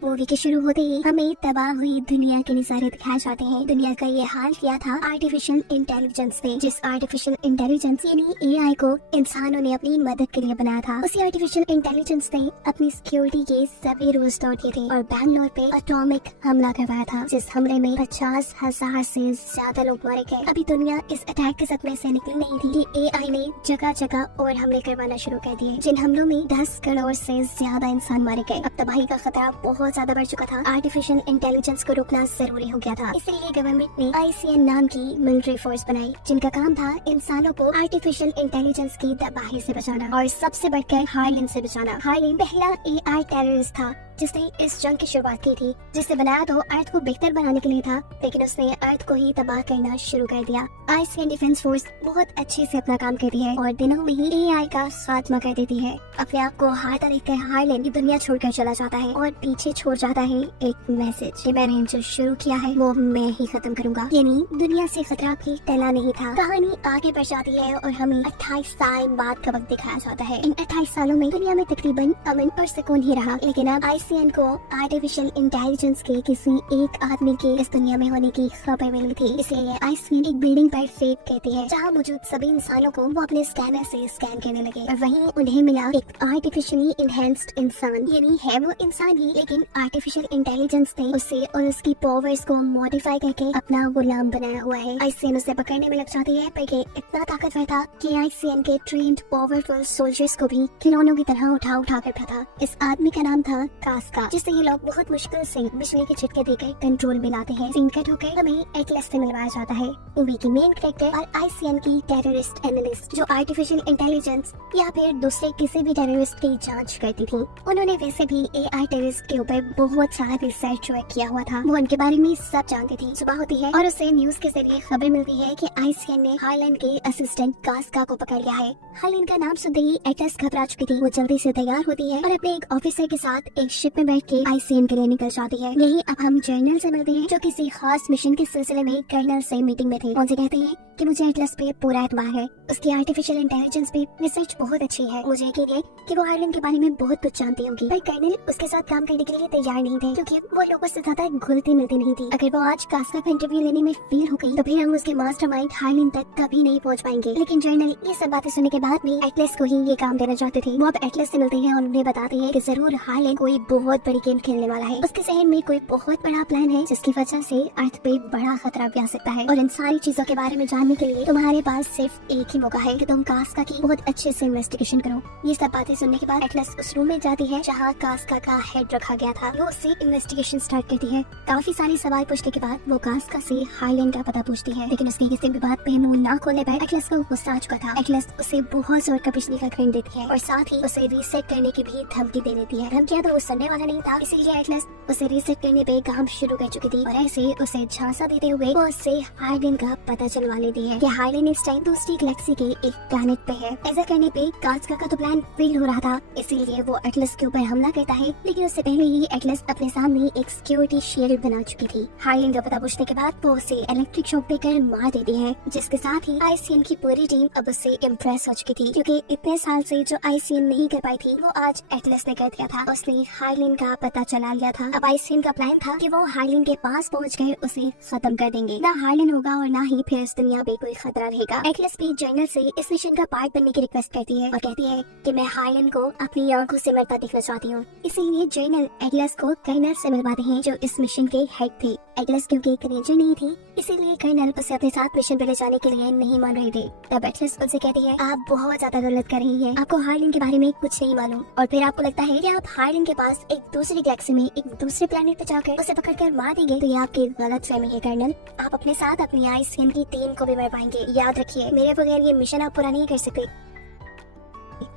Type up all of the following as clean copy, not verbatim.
Movie के शुरू होते ही हमें तबाह हुई दुनिया के नजारे दिखाए जाते हैं। दुनिया का ये हाल किया था आर्टिफिशियल इंटेलिजेंस ने, जिस आर्टिफिशियल इंटेलिजेंस यानी एआई को इंसानों ने अपनी मदद के लिए बनाया था। उसी आर्टिफिशियल इंटेलिजेंस ने अपनी सिक्योरिटी के सभी रूल्स तोड़ दिए थे और बैंगलोर पे एटॉमिक हमला करवाया था, जिस हमले में 50,000 से ज्यादा लोग मारे गए। अभी दुनिया इस अटैक के सदमे से निकली नहीं थी कि एआई ने जगह जगह और हमले करवाना शुरू कर दिए, जिन हमलों में 10 करोड़ से ज्यादा इंसान मारे गए। अब तबाही का खतरा बहुत ज्यादा बढ़ चुका था। आर्टिफिशियल इंटेलिजेंस को रोकना जरूरी हो गया था। इसलिए गवर्नमेंट ने ICN नाम की मिलिट्री फोर्स बनाई, जिनका काम था इंसानों को आर्टिफिशियल इंटेलिजेंस की तबाही से बचाना और सबसे बढ़कर हार्लिन से बचाना। हार्लिन पहला AI टेररिस्ट था जिसने इस जंग की शुरुआत की थी, जिसने बनाया तो अर्थ को बेहतर बनाने के लिए था, लेकिन उसने अर्थ को ही तबाह करना शुरू कर दिया। ICN डिफेंस फोर्स बहुत अच्छे से अपना काम करती है और दिनों में ही AI का खात्मा कर देती है। अपने आप को हारता देखकर हार्लिन की दुनिया छोड़कर चला जाता है और पीछे छोड़ जाता है एक मैसेज कि मैंने जो शुरू किया है वो मैं ही खत्म करूंगा। यानी दुनिया से खतरा भी टला नहीं था। कहानी आगे बढ़ जाती है और हमें 28 साल बाद का वक्त दिखाया जाता है। इन 28 सालों में दुनिया में तकरीबन अमन और सुकून ही रहा, लेकिन अब ICN को आर्टिफिशियल इंटेलिजेंस के किसी एक आदमी के इस दुनिया में होने की खबर मिली थी। इसलिए ICN एक बिल्डिंग पर फेक कहती है जहाँ मौजूद सभी इंसानों को वो अपने स्कैनर से स्कैन करने लगे और वहीं उन्हें मिला एक आर्टिफिशियली इनहेंस्ड इंसान। यानी है वो इंसान ही, लेकिन आर्टिफिशियल इंटेलिजेंस ने उसे और उसकी पावर्स को मॉडिफाई करके अपना गुलाम बनाया हुआ है। ICN उसे पकड़ने में लग जाती है, पर ये इतना ताकतवर था कि ICN के ट्रेन्ड पावरफुल सोल्जर्स को भी खिलौनों की तरह उठा कर था। इस आदमी का नाम था कास्का, जिसे ये लोग बहुत मुश्किल से बिजली के झटके देकर कंट्रोल में लाते हैं। सीन कट होकर हमें एटलस से मिलवाया जाता है, मूवी की मेन कैरेक्टर और ICN की टेररिस्ट एनालिस्ट, जो आर्टिफिशियल इंटेलिजेंस या फिर दूसरे किसी भी टेररिस्ट की जांच करती थी। उन्होंने वैसे भी AI टेररिस्ट के ऊपर बहुत सारा रिसर्च वर्क किया हुआ था। वो उनके बारे में सब जानती थी। सुबह होती है और उसे न्यूज के जरिए खबर मिलती है कि ICN ने हार्लिन के असिस्टेंट कास्का को पकड़ लिया है। हार्लिन का नाम सुनते ही एटलस घबरा चुकी थी। वो जल्दी से तैयार होती है और अपने एक ऑफिसर के साथ एक शिप में बैठ के ICN के लिए निकल जाती है। यही अब हम जर्नल से मिलते हैं, जो किसी खास मिशन के सिलसिले में कर्नल से मीटिंग में थे। उनसे कहते हैं कि मुझे एटलस पे पूरा एतबार है, उसकी आर्टिफिशियल इंटेलिजेंस पे रिसर्च बहुत अच्छी है। मुझे यकीन है कि वो हार्लिन के बारे में बहुत कुछ जानती होगी। पर कर्नल उसके साथ काम करने के लिए तैयार नहीं थे, क्योंकि वो लोगों से ज्यादा घुलती मिलती नहीं थी। अगर वो आज कास्का का इंटरव्यू लेने में फेल हो गई तो फिर हम उसके मास्टरमाइंड हार्लिन तक कभी नहीं पहुंच पाएंगे। लेकिन जर्नल ये सब बातें सुनने के बाद भी एटलस को ही ये काम देना चाहते थे। वो अब एटलस से मिलते हैं और उन्हें बताते हैं कि जरूर हार्लिन कोई बहुत बड़ी गेम खेलने वाला है। उसके जहन में कोई बहुत बड़ा प्लान है, जिसकी वजह से अर्थ पे बड़ा खतरा भी आ सकता है। और इन सारी चीजों के बारे में जानने के लिए तुम्हारे पास सिर्फ एक ही मौका है कि तुम कास्का की बहुत अच्छे से इन्वेस्टिगेशन करो। ये सब बातें सुनने के बाद एटलस उस रूम में जाती है जहाँ कास्का का हेड रखा गया था। वो उससे इन्वेस्टिगेशन स्टार्ट करती है। काफी सारे सवाल पूछने के बाद वो कास्का से हार्लिन का पता पूछती है, लेकिन उसके किसी भी बात पे मुंह ना खोलने पर एटलस को गुस्सा आ चुका था। एटलस उसे बहुत जोर का बिजली का करंट देती है और साथ ही उसे रीसेट करने की भी धमकी दे देती है। धमकियां तो वो सुनने वाला नहीं था, इसीलिए एटलस उसे रीसेट करने पे काम शुरू कर चुकी थी और ऐसे उसे झांसा देते हुए वो उससे हार्लिन का पता चलवा लेती है कि हार्लिन इस टाइम दूसरी गैलेक्सी के एक प्लैनेट पे है। ऐसा करने पे कास्का का तो प्लान फेल हो रहा था, इसीलिए वो एटलस के ऊपर हमला करता है। लेकिन उससे पहले ही एटलस अपने सामने एक सिक्योरिटी शील्ड बना चुकी थी। हार्लिन का पता पूछने के बाद वो उसे इलेक्ट्रिक शॉक देकर मार देती है, जिसके साथ ही ICN की पूरी टीम अब उससे इम्प्रेस हो चुकी थी, क्योंकि इतने साल से जो ICN नहीं कर पाई थी वो आज एटलस ने कर दिया था। उसने हार्लिन का पता चला लिया था। अब ICN का प्लान था कि वो हार्लिन के पास पहुंचकर उसे खत्म कर देंगे। ना हार्लिन होगा और ना ही फिर इस दुनिया पे कोई खतरा रहेगा। एटलस भी जर्नल से इस मिशन का पार्ट बनने की रिक्वेस्ट करती है और कहती है कि मैं हार्लिन को अपनी आंखों से मरता देखना चाहती हूँ। इसीलिए जर्नल एटलस को कर्नल से मिलवाते हैं, जो इस मिशन के हेड थे। एटलस क्योंकि एक रेंजर नहीं थी, इसीलिए कर्नल उसे अपने साथ मिशन पे ले जाने के लिए नहीं मान रहे थे। तब एटलस उनसे कहती है आप बहुत ज्यादा गलत कर रही हैं, आपको हार्लिन के बारे में कुछ नहीं मालूम और फिर आपको लगता है कि आप हार्लिन के पास एक दूसरी गैलेक्सी में एक दूसरे प्लेनेट पे जाकर उसे पकड़कर मार देंगे। तो ये आपकी गलत फहमी है कर्नल, आप अपने साथ अपनी ICN की टीम को भी मार पाएंगे। याद रखिए, मेरे बगैर ये मिशन आप पूरा नहीं कर सकते।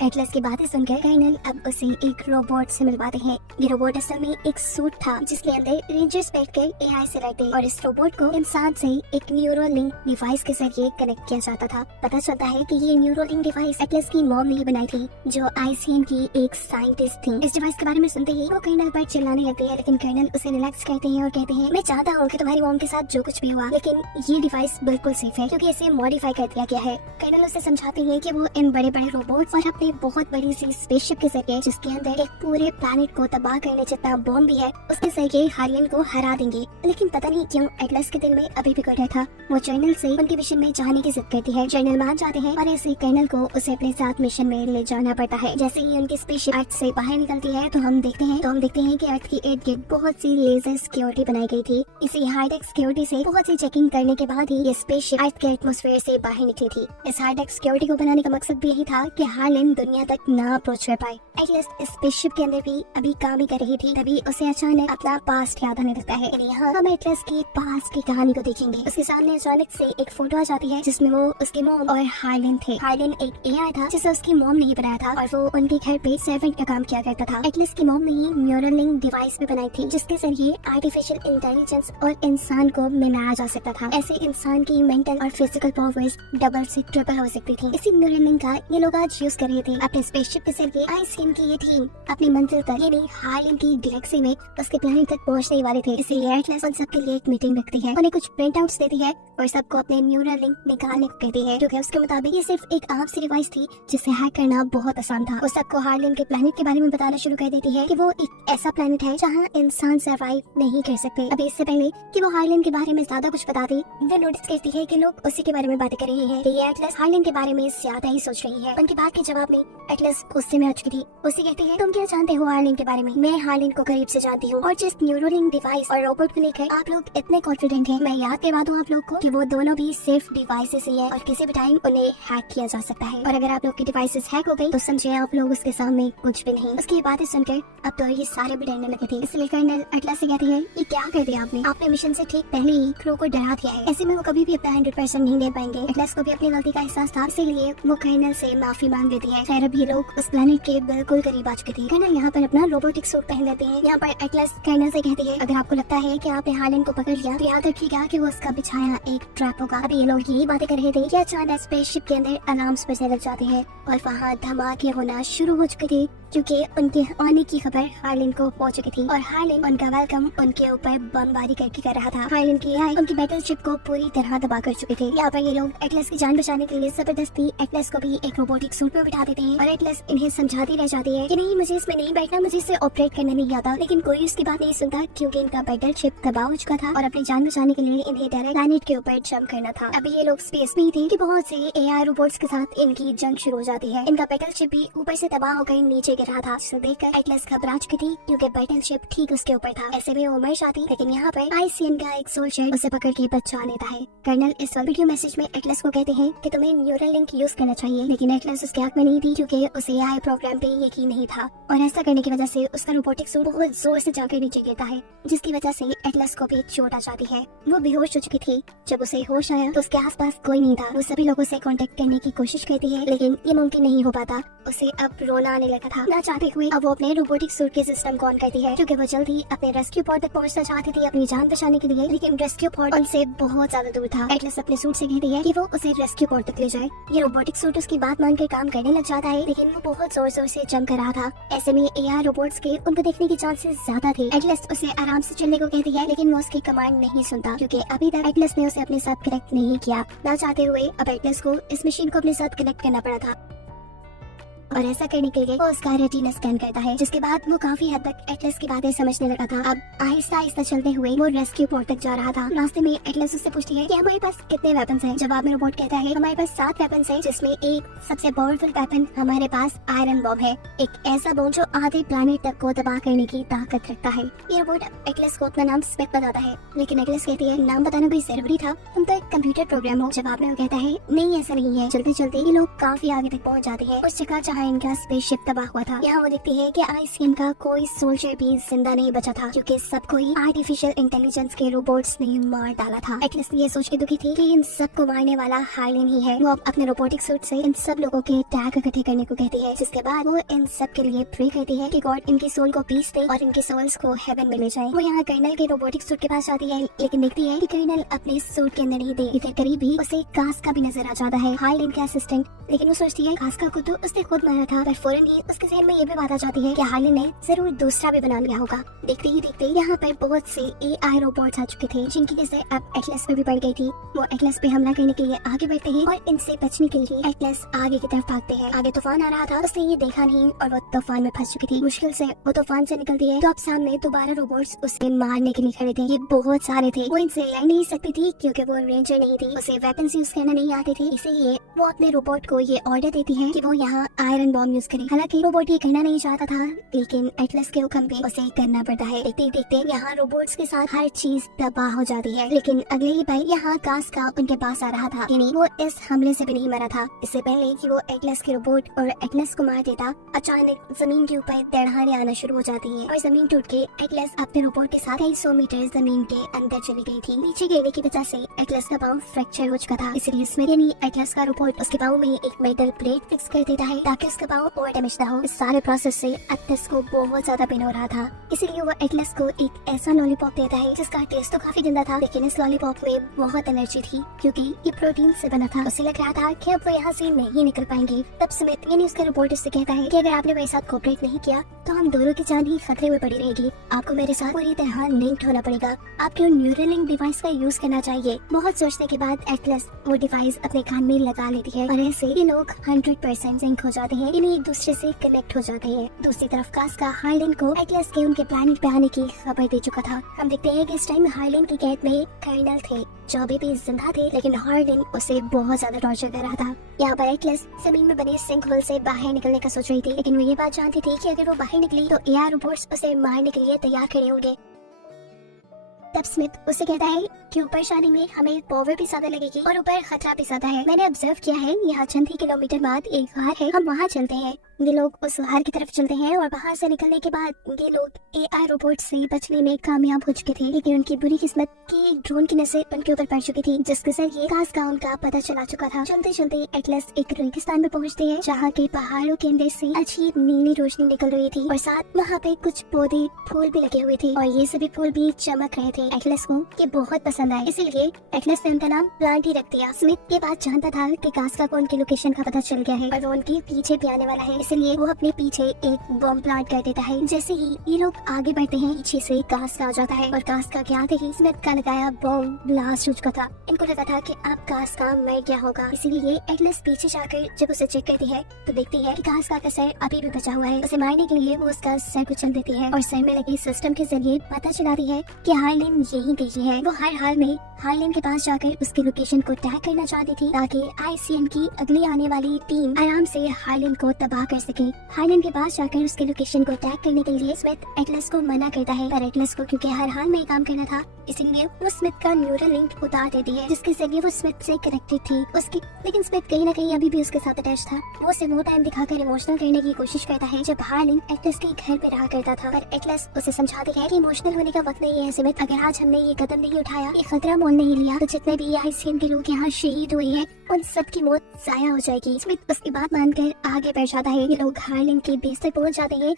एटलस की बातें सुनकर कर्नल अब उसे एक रोबोट से मिलवाते हैं। ये रोबोट असल में एक सूट था, जिसके अंदर रेंजर्स बैठकर AI से लड़ते और इस रोबोट को इंसान से एक न्यूरो लिंक डिवाइस के जरिए कनेक्ट किया जाता था। पता चलता है कि ये न्यूरो लिंक डिवाइस एटलस की मॉम ने ही बनाई थी, जो ICN की एक साइंटिस्ट थी। इस डिवाइस के बारे में सुनते ही वो कर्नल पर चिल्लाने लगते हैं, लेकिन कर्नल उसे रिलैक्स करते हैं और कहते हैं मैं चाहता हूँ कि तुम्हारी मॉम के साथ जो कुछ भी हुआ, लेकिन ये डिवाइस बिल्कुल सेफ है क्योंकि इसे मॉडिफाई कर दिया गया है। कर्नल उसे समझाते हैं कि वो इन बड़े बड़े रोबोट और अपनी बहुत बड़ी सी स्पेसशिप के जरिए, जिसके अंदर एक पूरे प्लैनेट को तबाह करने जितना बॉम्ब भी है, उसके जरिए हार्लिन को हरा देंगे। लेकिन पता नहीं क्यों एटलस के दिल में अभी भी कोई था। वो जनरल से उनके मिशन में जाने की जिद करती है। जनरल मान जाते हैं और ऐसे कर्नल को उसे अपने साथ मिशन में ले जाना पड़ता है। जैसे ही उनकी स्पेसशिप अर्थ से बाहर निकलती है तो हम देखते हैं कि अर्थ की इर्द गिर्द बहुत सी लेजर सिक्योरिटी बनाई गई थी। इसी हाईटेक सिक्योरिटी से बहुत सी चेकिंग करने के बाद ही ये स्पेसशिप अर्थ के एटमॉस्फेयर से बाहर निकली थी। इस हाईटेक सिक्योरिटी को बनाने का मकसद भी यही था कि हार्लिन दुनिया तक ना अप्रोच कर पाए। एटलस इस स्पेसशिप के अंदर भी अभी काम ही कर रही थी, तभी उसे अचानक अपना पास्ट याद आने लगता है। यहाँ हम एटलस की पास्ट की कहानी को देखेंगे। उसके सामने अचानक से एक फोटो आ जाती है जिसमें वो, उसके मॉम और हार्लिन थे। हार्लिन एक एआई था जिसे उसकी मॉम ने ही बनाया था और वो उनके घर पे सर्वेंट का काम किया करता था। एटलस की मॉम ने ही न्यूरलिंक डिवाइस भी बनाई थी जिसके जरिए आर्टिफिशियल इंटेलिजेंस और इंसान को मिलाया जा सकता था। ऐसे इंसान की मेंटल और फिजिकल पावर्स डबल से ट्रिपल हो सकती थी। इसी न्यूरलिंक का ये लोग आज यूज कर रहे थे। अपने स्पेसशिप के जरिए आईसीएम की ये टीम अपनी मंजिल तक, यानी हार्लिन की गैलेक्सी में उसके प्लेनेट तक पहुंचने वाले थे। इसीलिए एटलस उन सबके लिए एक मीटिंग रखती है, उन्हें कुछ प्रिंट आउट्स देती है और सबको अपने न्यूरल लिंक निकालने को कहती है, क्योंकि उसके मुताबिक ये सिर्फ एक आम सी डिवाइस थी जिसे हैक करना बहुत आसान था। वो सबको हार्लिन के प्लेनेट के बारे में बताना शुरू कर देती है कि वो एक ऐसा प्लेनेट है जहाँ इंसान सर्वाइव नहीं कर सकते। अभी इससे पहले कि वो हार्लिन के बारे में ज्यादा कुछ बताती, वो नोटिस करती है कि लोग उसी के बारे में बातें कर रहे हैं। ये एटलस हार्लिन के बारे में ज्यादा ही सोच रही है। उनकी बात के जवाब में एटलस गुस्से में आ चुकी थी। उसे कहती है, तुम क्या जानते हो हार्लिन के बारे में? मैं हार्लिन को करीब से जानती हूँ और जिस न्यूरोलिंक डिवाइस और रोबोट को लेकर आप लोग इतने कॉन्फिडेंट हैं, मैं याद करवा दूं आप लोग को कि वो दोनों भी सिर्फ डिवाइसेस ही है और किसी भी टाइम उन्हें हैक किया जा सकता है। और अगर आप लोग की डिवाइसेस हैक हो गई तो समझे आप लोग उसके सामने कुछ भी नहीं। उसकी बातें सुनकर अब तो ये सारे भी डरने लगे थे। इसलिए कर्नल एटलस से कहती है, ये क्या कर दिया आपने मिशन से ठीक पहले ही क्रू को डरा दिया है। ऐसे में वो कभी भी अपना 100% नहीं दे पाएंगे। एटलस को भी अपनी गलती का एहसास था, इसीलिए वो कर्नल से माफी मांग लेती है। खैर अब ये लोग उस प्लेनेट के बिल्कुल करीब आ चुके थे। कर्नल यहाँ पर अपना रोबोटिक सूट पहन लेते हैं। यहाँ पर एटलस कर्नल से कहती है, अगर आपको लगता है कि आपने हार्लिन को पकड़ लिया तो याद रखिएगा कि वो उसका बिछाया एक ट्रैप होगा। अभी ये लोग यही बातें कर रहे थे कि अचानक स्पेसशिप के अंदर अलार्म्स बजने लग जाते हैं और वहाँ धमाके होना शुरू हो चुके थे, क्योंकि उनके आने की खबर हार्लिन को पहुंच चुकी थी और हार्लिन उनका वेलकम उनके ऊपर बमबारी करके कर रहा था। हार्लिन की एआई उनकी बैटलशिप को पूरी तरह तबाह कर चुके थे। यहाँ पर ये लोग एटलस की जान बचाने के लिए जबरदस्ती एटलस को भी एक रोबोटिक सूट में बिठा देते हैं और एटलस इन्हें समझाती रह जाती है कि नहीं, मुझे इसमें नहीं बैठना, मुझे इसे ऑपरेट करना नहीं आता। लेकिन कोई उसकी बात नहीं सुनता, क्योंकि इनका बैटलशिप तबाह हो चुका था और अपनी जान बचाने के लिए इन्हें डायरेक्ट प्लैनेट के ऊपर जंप करना था। अभी ये लोग स्पेस में ही थे कि बहुत से एआई रोबोट्स के साथ इनकी जंग शुरू हो जाती है। इनका बैटलशिप भी ऊपर से तबाह होकर नीचे गिर रहा था, जिसे देखकर एटलस घबरा चुकी थी, क्योंकि बैटलशिप ठीक उसके ऊपर था। ऐसे में वो मर जाती, लेकिन यहाँ पर आईसीएन का एक सोल्जर उसे पकड़ के बचा लेता है। कर्नल इस वीडियो मैसेज में एटलस को कहते हैं कि तुम्हें न्यूरल लिंक यूज करना चाहिए, लेकिन एटलस उसके हक में नहीं थी, क्योंकि उसे एआई प्रोग्राम पे यकीन नहीं था और ऐसा करने की वजह से उसका रोबोटिक सूट बहुत जोर से जाकर नीचे गिरता है, जिसकी वजह से एटलस को भी चोट आ जाती है। वो बेहोश हो चुकी थी। जब उसे होश आया तो उसके आसपास कोई नहीं था। वो सभी लोगों से कांटेक्ट करने की कोशिश करती है, लेकिन ये मुमकिन नहीं हो पाता। उसे अब रोना आने लगा था। ना चाहते हुए अब वो अपने रोबोटिक सूट के सिस्टम को ऑन करती है, क्योंकि वो जल्दी अपने रेस्क्यू पॉड तक पहुंचना चाहती थी अपनी जान बचाने के लिए, लेकिन रेस्क्यू पॉड उनसे बहुत ज्यादा दूर था। एटलस अपने सूट से कहती है कि वो उसे रेस्क्यू पॉड तक ले जाए। ये रोबोटिक सूट उसकी बात मानकर काम करने लग जाता है, लेकिन वो बहुत जोर जोर से जंप कर रहा था। ऐसे में एआई रोबोट्स के उनको देखने की चांसेस ज्यादा थे। एटलस उसे आराम से चलने को कहती है, लेकिन वो उसकी कमांड नहीं सुनता, क्योंकि अभी तक एटलस ने उसे अपने साथ कनेक्ट नहीं किया। ना चाहते हुए अब एटलस को इस मशीन को अपने साथ कनेक्ट करना पड़ा था और ऐसा करने के लिए वो उसका रेटिना स्कैन करता है, जिसके बाद वो काफी हद तक एटलस की बातें समझने लगा था। अब आहिस्ता आहिस्ता चलते हुए वो रेस्क्यू पॉड तक जा रहा था। रास्ते में एटलस उससे पूछती है कि हमारे पास कितने वेपन्स हैं। जवाब में रोबोट कहता है, हमारे पास 7 वेपन्स हैं, जिसमें एक सबसे पावरफुल वेपन हमारे पास आयरन बॉम्ब है, एक ऐसा बॉम्ब जो आधे प्लैनेट तक को तबाह करने की ताकत रखता है। ये रोबोट एटलस को अपना नाम स्पेक बताता है, लेकिन एटलस कहती है, नाम बताना भी जरूरी था, तुम तो एक कंप्यूटर प्रोग्राम हो। जवाब में वो कहता है, नहीं ऐसा नहीं है। चलते चलते ये लोग काफी आगे तक पहुँच जाते हैं, उस जगह जहाँ इनका स्पेसशिप तबाह हुआ था। यहाँ वो देखती है कि आईसीएन का कोई सोल्जर भी जिंदा नहीं बचा था, क्योंकि सबको ही आर्टिफिशियल इंटेलिजेंस के रोबोट्स ने मार डाला था। एटलस ये सोच के दुखी थी कि इन सबको मारने वाला हार्लिन ही है। वो अब अपने रोबोटिक सूट से इन सब लोगों के टैग इकट्ठे करने को कहती है, जिसके बाद वो इन सब के लिए प्रे करती है कि गॉड इनकी सोल को पीस दे और इनके सोल्स को हेवन में ले जाए। वो यहाँ कर्नल के रोबोटिक सूट के पास जाती है, लेकिन देखती है कि कर्नल अपने सूट के अंदर नहीं थे। इधर करीब ही उसे कास्का भी नजर आ जाता है, हार्लिन के असिस्टेंट। लेकिन वो सोचती है कास्का को तो उसने खुद रहा था, पर फौरन ही उसके जहन में ये भी बात आ जाती है कि हार्लिन ने जरूर दूसरा भी बना लिया होगा। देखते ही देखते यहाँ पर बहुत से AI रोबोट्स आ चुके थे, जिनकी नजर अब एटलस पे भी पड़ गई थी। वो एटलस पे हमला करने के लिए आगे बढ़ते हैं और इनसे बचने के लिए एटलस आगे की तरफ भागते हैं। आगे तूफान आ रहा था, उसने ये देखा नहीं और वो तूफान में फंस चुकी थी। मुश्किल से वो तूफान से निकलती है तो अब सामने दोबारा रोबोट्स उसे मारने के लिए खड़े थे। ये बहुत सारे थे, वो इनसे लड़ नहीं सकती थी क्योंकि वो रेंजर नहीं थी, उसे वेपन्स यूज करना नहीं आते थे। इसीलिए वो अपने रोबोट को ये ऑर्डर देती है कि वो यहाँ आयरन बॉम्ब यूज करे। हालांकि रोबोट ये करना नहीं चाहता था, लेकिन एटलस के हुक्म पे उसे करना पड़ता है। देखते ही देखते यहाँ रोबोट्स के साथ हर चीज तबाह हो जाती है। लेकिन अगले ही पल यहाँ कास्का उनके पास आ रहा था, यानी वो इस हमले से भी नहीं मरा था। इससे पहले कि वो एटलस के रोबोट और एटलस को मार देता, अचानक जमीन के ऊपर दरारें आना शुरू हो जाती हैं और जमीन टूट के एटलस अपने रोबोट के साथ कई 100 मीटर जमीन के अंदर चली गई थी। नीचे गिरने की वजह से एटलस का पाँव फ्रैक्चर हो चुका था, इसलिए स्मिथ यानी एटलस का रोबोट उसके पाँव में एक मेटल प्लेट फिक्स कर देता है ताकि उसका पाँव और डैमेज ना हो। इस सारे प्रोसेस से एटलस को बहुत ज्यादा पेन हो रहा था, इसीलिए वो एटलस को एक ऐसा लॉलीपॉप देता है जिसका टेस्ट तो काफी गंदा था, लेकिन इस लॉलीपॉप में बहुत एनर्जी थी क्योंकि ये प्रोटीन से बना था। उसे लग रहा था कि अब वो यहाँ से नहीं निकल पाएंगे। तब स्मिथ यानी उसका रोबोट उससे कहता है कि अगर आपने मेरे साथ कोऑपरेट नहीं किया तो हम दोनों की जान ही खतरे में पड़ी रहेगी। आपको मेरे साथ पूरी तरह लिंक्ड होना पड़ेगा, आपके न्यूरल लिंक डिवाइस का यूज करना चाहिए। बहुत सोचने के बाद एटलस वो डिवाइस अपने कान में लगा लेती है और ऐसे ये लोग 100% सिंक हो जाते हैं, यानी एक दूसरे से कनेक्ट हो जाते हैं। दूसरी तरफ कास्का हार्लिन को एटलस के उनके प्लेनेट पे आने की खबर दे चुका था। हम देखते हैं कि इस टाइम हार्लिन की कैद में कर्नल थे जो अभी भी जिंदा थे, लेकिन हार्लिन उसे बहुत ज्यादा टॉर्चर कर रहा था। यहाँ पर एटलस जमीन में बने सिंक होल से बाहर निकलने का सोच रही थी, लेकिन वो ये बात जानती थी कि अगर वो बाहर निकली तो AI रोबोट्स उसे मारने के लिए तैयार खड़े होंगे। तब स्मिथ उससे कहता है कि ऊपर शादी में हमें पावर भी ज्यादा लगेगी और ऊपर खतरा भी ज्यादा है। मैंने ऑब्जर्व किया है यहाँ चंद ही किलोमीटर बाद एक गार है, हम वहाँ चलते हैं। ये लोग उस गार की तरफ चलते हैं और वहाँ से निकलने के बाद ये लोग AI रोबोट से बचने में कामयाब हो चुके थे, लेकिन उनकी बुरी किस्मत की एक ड्रोन की नजर उनके ऊपर पड़ चुकी थी, जिसके जरिए कास्का उनका पता चला चुका था। चलते चलते एटलस एक रेगिस्तान में पहुँचते हैं जहाँ के पहाड़ों के अंदर से अजीब नीली रोशनी निकल रही थी और साथ वहाँ पे कुछ पौधे फूल भी लगे हुए थे और ये सभी फूल भी चमक रहे थे। एटलस को ये बहुत पसंद आए, इसीलिए एटलस ने उनका नाम प्लांट ही रख दिया। स्मिथ ये बात जानता था कि कास्का को उनकी लोकेशन का पता चल गया है और वो उनके पीछे भी आने वाला है, इसलिए वो अपने पीछे एक बॉम्ब प्लांट कर देता है। जैसे ही ये लोग आगे बढ़ते हैं पीछे से कास्का आ जाता है और कास्का के आते ही स्मिथ का लगाया बॉम्ब ब्लास्ट हो चुका था। इनको लगा था कि अब कास्का मर गया होगा, इसीलिए एटलस पीछे जाकर जब उसे चेक करती है तो देखती है कि कास्का का सर अभी भी बचा हुआ है। उसे मारने के लिए वो उसका सर कुचल देती है और सर में लगे सिस्टम के जरिए पता चलाती है कि हार्लिन यहीं गई है। वो हर हाल में हार्लिन के पास जाकर उसकी लोकेशन को टैग करना चाहती थी ताकि ICN की अगली आने वाली टीम आराम से हार्लिन को तबाह कर सके। हार्लिन के पास जाकर उसके लोकेशन को टैग करने के लिए स्मिथ एटलस को मना करता है, पर एटलस को क्योंकि हर हाल में काम करना था इसीलिए वो स्मिथ का न्यूरल लिंक उतार देती है, जिसके जरिए वो स्मिथ से कनेक्टेड थी उसकी। लेकिन स्मिथ कहीं ना कहीं अभी भी उसके साथ अटैच था। वो उसे वो टाइम दिखाकर इमोशनल करने की कोशिश करता है जब हार्लिन एटलस के घर पे रहा करता था, पर एटलस उसे समझाती है कि इमोशनल होने का वक्त नहीं है स्मिथ। अगर आज हमने ये कदम नहीं उठाया, ये खतरा मोल नहीं लिया, तो जितने भी ICN के लोग यहाँ शहीद हुए हैं उन सब की मौत जाया हो जाएगी। स्मिथ उसकी बात मानकर आगे बढ़ जाता है। ये लोग हार्लिन के बेस तक पहुँच जाते हैं।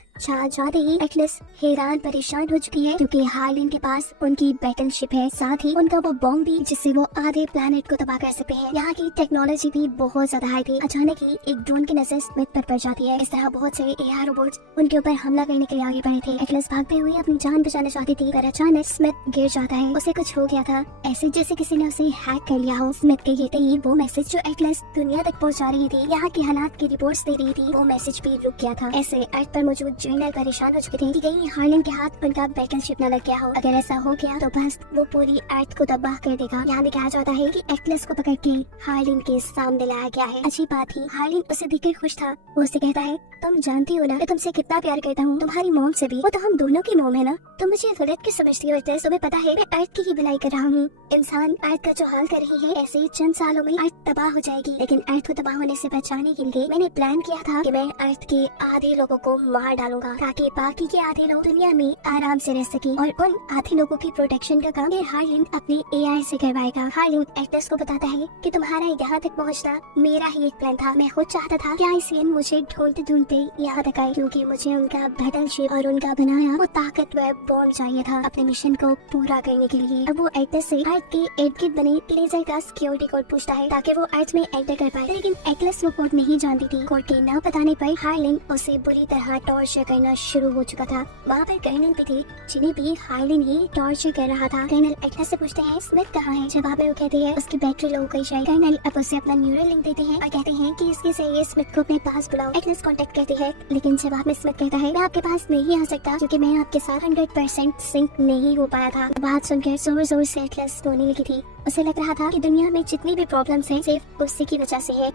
जाते ही एटलस हैरान परेशान हो चुकी है क्योंकि हार्लिन के पास उनकी बैटलशिप है, साथ ही उनका वो बॉम्ब भी जिससे वो आधे प्लेनेट को तबाह कर सकते हैं। यहाँ की टेक्नोलॉजी भी बहुत ज्यादा हाई थी। अचानक ही एक ड्रोन की नजर स्मिथ पर पड़ जाती है। इस तरह बहुत से AI रोबोट्स उनके ऊपर हमला करने के लिए आगे बढ़े थे। एटलस भागते हुए अपनी जान बचाना चाहती थी, पर अचानक स्मिथ गिर जाता है। उसे कुछ हो गया था, ऐसे जैसे किसी ने उसे हैक कर लिया हो। स्मिथ के गिरते ही वो मैसेज जो एटलस दुनिया तक पहुँचा रही थी, यहाँ के हालात की रिपोर्ट्स दे रही थी, वो मैसेज भी रुक गया था। ऐसे अर्थ पर मौजूद जर्नल परेशान हो चुके थे कि कहीं हार्लिन के हाथ उनका बैटलशिप न लग गया हो। अगर ऐसा हो गया तो बस वो पूरी अर्थ को तबाह कर देगा। यहाँ दिखाया जाता है कि एटलस को पकड़ के हार्लिन के सामने लाया गया है। अच्छी बात थी, हार्लिन उसे देखकर खुश था। वो उसे कहता है, तुम जानती हो ना मैं तुमसे कितना प्यार करता हूँ, तुम्हारी मॉम से भी। वो तो हम दोनों की मॉम है ना, तुम मुझे गलत क्यों समझती हो? तुम्हें पता है मैं अर्थ की ही भलाई कर रहा हूँ। इंसान अर्थ का जो हाल कर रही है, ऐसे चंद सालों में अर्थ तबाह हो जाएगी, लेकिन अर्थ को तबाह होने से बचाने के लिए मैंने प्लान किया था कि मैं अर्थ के आधे लोगों को मार डालूंगा ताकि बाकी के आधे लोग दुनिया में आराम से रह सके, और उन आधे लोगों की प्रोटेक्शन का काम हार्लिन अपने AI से करवाएगा। हार्लिन एटलस को बताता है कि तुम्हारा यहाँ तक पहुँचना मेरा ही एक प्लान था। मैं खुद चाहता था कि ICN मुझे ढूंढते ढूंढते यहाँ तक आए, क्योंकि मुझे उनका बैटलशिप और उनका बनाया वो ताकतवर बॉम्ब चाहिए था अपने मिशन को पूरा करने के लिए। अब वो एटलस से अर्थ के इर्द गिर्द बने लेजर का सिक्योरिटी कोड पूछता है ताकि वो अर्थ में एंटर कर पाए, लेकिन एटलस वो कोड नहीं जानती थी। कोड के न बताने पर हार्लिन उसे बुरी तरह टॉर्चर करना शुरू हो चुका था। वहाँ पर कर्नल भी थे जिन्हें भी हार्लिन ही टॉर्चर कर रहा था। कर्नल एटलस से पूछते हैं स्मिथ कहाँ है। जवाब में वो कहती है उसकी बैटरी लो हो गई शायद। कर्नल अब उसे अपना न्यूरल लिंक देते हैं और कहते हैं कि इसके जरिए स्मिथ को अपने पास बुलाओ। एटलस कांटेक्ट करती है, लेकिन जवाब में स्मिथ कहता है मैं आपके पास नहीं आ सकता क्योंकि मैं आपके साथ 100% सिंक नहीं हो पाया था। बात सुनकर जोर जोर से एटलस रोने लगी थी। उसे लग रहा था कि दुनिया में जितनी भी प्रॉब्लम्स हैं सिर्फ उसी की वजह से है।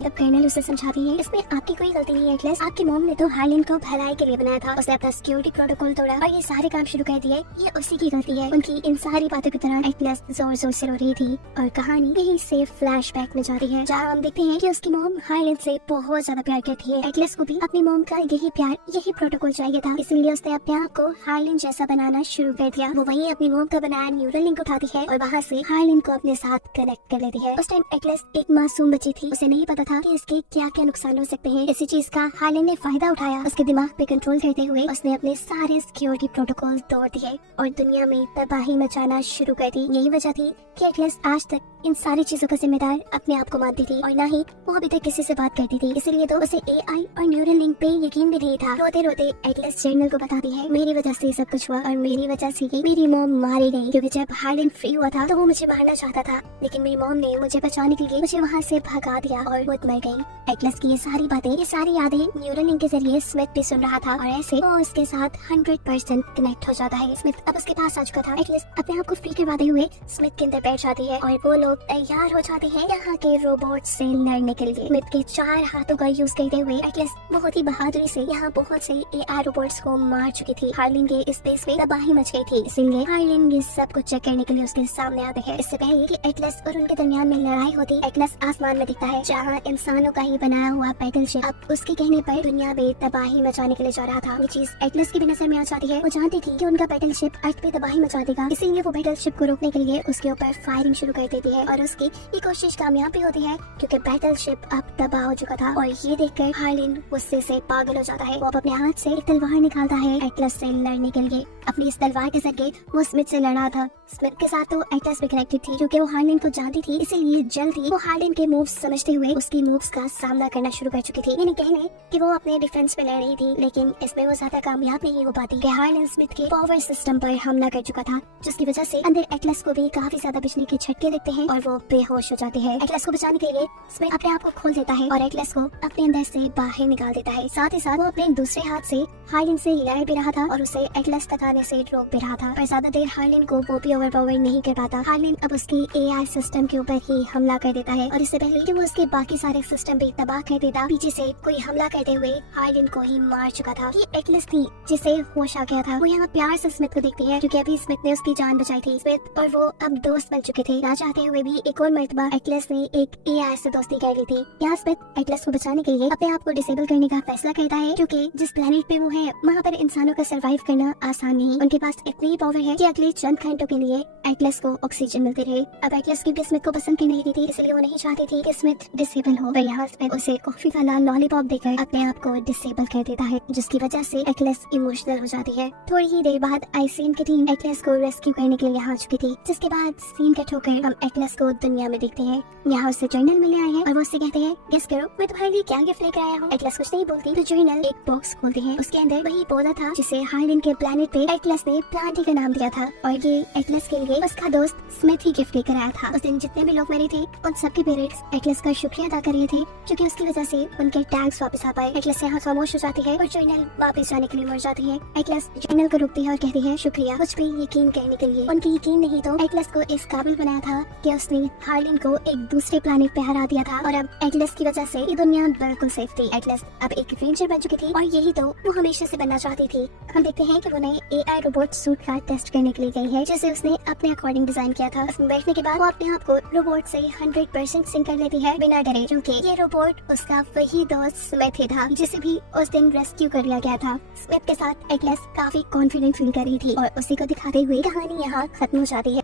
तब कर्नल उसे समझाती है इसमें आपकी कोई गलती नहीं है एटलस, आपकी मॉम ने तो हार्लिन को भलाई के लिए बनाया था। उसने अपना सिक्योरिटी प्रोटोकॉल तोड़ा और ये सारे काम शुरू कर दिए, ये उसी की गलती है। उनकी इन सारी बातों की तरह एटलस जोर जोर से रो रही थी और कहानी यही से फ्लैशबैक में जाती है जहाँ हम देखते हैं कि उसकी मॉम हार्लिन से बहुत ज्यादा प्यार करती है। एटलस को भी अपनी मॉम का यही प्यार यही प्रोटोकॉल चाहिए था, इसलिए उसने अपने आप को हार्लिन जैसा बनाना शुरू कर दिया। वो वहीं अपनी मॉम का बनाया न्यूरल लिंक उठाती है और वहाँ से हार्लिन को अपने साथ कनेक्ट कर लेती है। उस टाइम एटलस एक मासूम बच्ची थी, उसे नहीं पता था कि इसके क्या क्या नुकसान हो सकते हैं। इसी चीज का हार्लिन ने फायदा उठाया। उसके दिमाग पे कंट्रोल करते हुए उसने अपने सारे सिक्योरिटी प्रोटोकॉल तोड़ दिए और दुनिया में तबाही मचाना शुरू कर दी। यही वजह थी कि एटलस आज तक इन सारी चीजों का जिम्मेदार अपने आप को मानती थी और ना ही वो अभी तक किसी से बात करती थी। इसीलिए तो उसे एआई और न्यूरल लिंक पे यकीन भी नहीं था। रोते रोते एटलस जर्नल को बताती है मेरी वजह से सब कुछ हुआ और मेरी वजह से ही मेरी मॉम मारी गई, क्योंकि जब हार्लिन फ्री हुआ था तो वो मुझे मारना चाहता था, लेकिन मेरी मॉम ने मुझे बचाने के लिए मुझे वहाँ से भगा दिया और वो मर गई। एटलस की ये सारी बातें, ये सारी यादें न्यूरल लिंक के जरिए स्मिथ भी सुन रहा था और ऐसे वो उसके साथ 100% कनेक्ट हो जाता है। स्मिथ अब उसके पास आ चुका था। एटलस अपने आप को फ्री करवाते हुए स्मिथ के अंदर बैठ जाती है और वो लोग तैयार हो जाते हैं यहाँ के रोबोट से लड़ने के लिए। स्मिथ के 4 हाथों का यूज करते हुए एटलस बहुत ही बहादुरी से यहाँ बहुत से एआई रोबोट्स को मार चुकी थी। हार्लिन के स्पेस में तबाही मच गई थी, इसीलिए हार्लिन ये सब कुछ चेक करने के लिए उसके सामने आते हैं। इससे पहले कि एटलस और उनके दरमियान में लड़ाई होती, एटलस आसमान में दिखता है जहाँ इंसानों का ही बनाया हुआ बैटलशिप अब उसके कहने पर दुनिया में तबाही मचाने के लिए जा रहा था। ये चीज एटलस की भी नजर में आ जाती है। वो जानती थी कि उनका बैटलशिप अर्थ पे तबाही मचा देगा, इसीलिए वो बैटलशिप को रोकने के लिए उसके ऊपर फायरिंग शुरू कर देती है और उसकी ये कोशिश कामयाब भी होती है क्योंकि बैटलशिप अब तबाह हो चुका था। और ये देखकर हार्लिन गुस्से से पागल हो जाता है। वो अपने हाथ से एक तलवार निकालता है एटलस से लड़ने के लिए। अपनी इस तलवार के जरिए वो स्मिथ से लड़ा था। स्मिथ के साथ तो एटलस भी कनेक्टेड थी क्योंकि वो हार्लिन को जानती थी, इसीलिए जल्द ही वो हार्लिन के मूव्स समझते हुए उसकी मूव्स का सामना करना शुरू कर चुकी थी। यानी कहने कि वो अपने डिफेंस में लड़ रही थी, लेकिन इसमें वो ज्यादा कामयाब नहीं हो पाती। हार्लिन स्मिथ के पावर सिस्टम पर हमला कर चुका था, जिसकी वजह से अंदर एटलस को भी काफी ज्यादा बिजली के झटके लगते हैं और वो बेहोश हो जाते हैं। एटलस को बचाने के लिए स्मिथ अपने आप को खोल देता है और एटलस को अपने अंदर से बाहर निकाल देता है। साथ ही साथ वो अपने दूसरे हाथ से हार्लिन से लड़ भी रहा था और उसे एटलस तक आने से रोक भी रहा था, पर ज्यादा देर हार्लिन को वो भी ओवरपावर नहीं कर पाता। हार्लिन अब उसके एआई सिस्टम के ऊपर ही हमला कर देता है और इससे पहले कि वो उसके बाकी सारे सिस्टम भी तबाह कर देता, पीछे से कोई हमला करते हुए हार्लिन को ही मार चुका था। ये एटलस थी जिसे होश आ गया था। वो यहाँ प्यार से स्मिथ को देखती है क्योंकि अभी स्मिथ ने उसकी जान बचाई थी। स्मिथ और वो अब दोस्त बन चुके थे। ना चाहते हुए भी एक और मर्तबा एटलस ने एक एआई से दोस्ती कर ली थी। यहाँ स्मिथ एटलस को बचाने के लिए अपने आप को डिसेबल करने का फैसला करता है क्योंकि जिस प्लेनेट पे वो है वहाँ पर इंसानों का सर्वाइव करना आसान नहीं। उनके पास इतनी ही पावर है कि अगले चंद घंटों के लिए एटलस को ऑक्सीजन मिलती रहे। अब एटलस की स्मिथ को पसंद नहीं थी, इसलिए वो नहीं चाहती थी कि स्मिथ डिसेबल हो। पर यहाँ स्मिथ उसे कॉफी वाला लॉलीपॉप देकर अपने आप को डिसेबल कर देता है, जिसकी वजह से एटलस इमोशनल हो जाती है। थोड़ी ही देर बाद आईसीएम की टीम एटलस को रेस्क्यू करने के लिए यहाँ आ चुकी थी, जिसके बाद सीन कट होकर हम एटलस को दुनिया में देखते हैं। यहाँ उससे जर्नल मिलने आए हैं और वो उससे कहते हैं गेस करो मैं तुम्हारे लिए क्या गिफ्ट लेकर आया हूँ। एटलस कुछ नहीं बोलती तो जर्नल एक बॉक्स खोलते हैं। उसके अंदर वही पौधा था जिसे हार्लिन के प्लेनेट पे एटलस ने प्लांटी का नाम दिया था और ये एटलस के लिए उसका दोस्त स्मिथ ही गिफ्ट लेकर आया था। उस दिन जितने भी लोग मरे थे उन सबके पेरेंट्स एटलस का शुक्रिया अदा कर रहे थे क्योंकि उसकी वजह से उनके टैग्स वापस आ पाए। एटलस यहाँ खामोश हो जाती है और जर्नल वापस जाने के लिए मर जाती है। एटलस जर्नल को रोकती है और कहती है शुक्रिया मुझ पे यकीन करने के लिए। उनकी यकीन नहीं तो एटलस को इस काबिल बनाया था कि उसने हार्लिन को एक दूसरे प्लेनेट पे हरा दिया था और अब एटलस की वजह से ये दुनिया बिल्कुल सेफ थी। एटलस अब एक रेंजर बन चुकी थी और यही तो वो हमेशा से बनना चाहती थी। हम देखते हैं कि वो नए एआई रोबोट सूट का टेस्ट करने के लिए गई है जिसे उसने अपने अकॉर्डिंग डिजाइन किया था। उसमें बैठने के बाद वो अपने आप को रोबोट से 100% सिंक कर लेती है बिना डरे, क्योंकि ये रोबोट उसका वही दोस्त स्मिथ ही था जिसे भी उस दिन रेस्क्यू कर लिया गया था। स्मिथ के साथ एटलस काफी कॉन्फिडेंट फील कर रही थी और उसी को दिखाते हुए कहानी यहाँ खत्म हो जाती है।